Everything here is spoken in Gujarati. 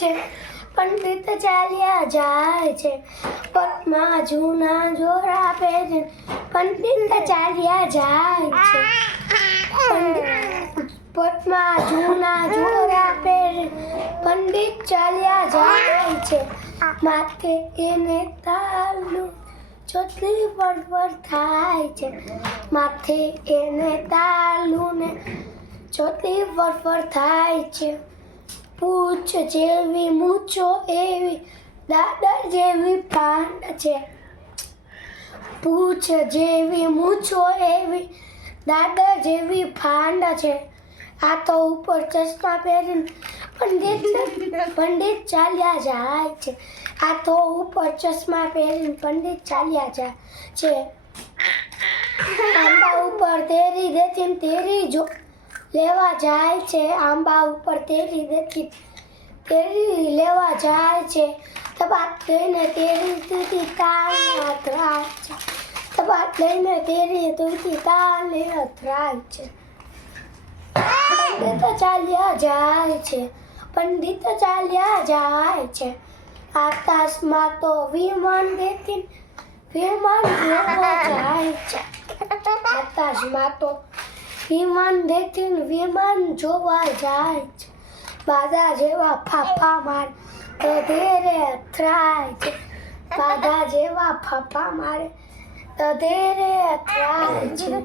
છે, પંડિત ચાલ્યા જાય છે, પટમાં જૂના જોરા પહેરે, પંડિત ચાલ્યા જાય છે, પટમાં જૂના જોરા પહેરે, પંડિત ચાલ્યા જાય છે, માથે એને તાલનું ચોટલી પર થાય છે, માથે એને તાલું ને ચોટલી પર થાય છે, પૂછ જેવી મૂછો એવી દાદર જેવી પાંડ છે, પૂછ જેવી મૂછો એવી દાદર જેવી ફાંડ છે, આ તો ઉપર ચશ્મા પહેરીને પંડિત ચાલ્યા જાય છે, આ તો ઉપર ચશ્મા પહેરીને પંડિત ચાલ્યા જાય છે, આંબા ઉપર તેરી દેતી તેરી જો લેવા જાય છે, આંબા ઉપર તેરી દેતી તેરી લેવા જાય છે, તબાટ લઈને તેરી તુતી તાને અથડાય છે, તબાટ લઈને તેરી તુતી તાને અથડાય છે, પંડિત ચાલ્યા જાય છે, પંડિત ચાલ્યા જાય છે, આકાશમાં તો વિમાન દેતી વિમાન જોવા જાય છે, આકાશમાં તો વિમાન દેતી વિમાન જોવા જાય છે, બાધા જેવા ફાફા મારે તો ધીરે અથડાય છે, બાધા જેવા ફાફા મારે તો ધીરે અથડાય છે.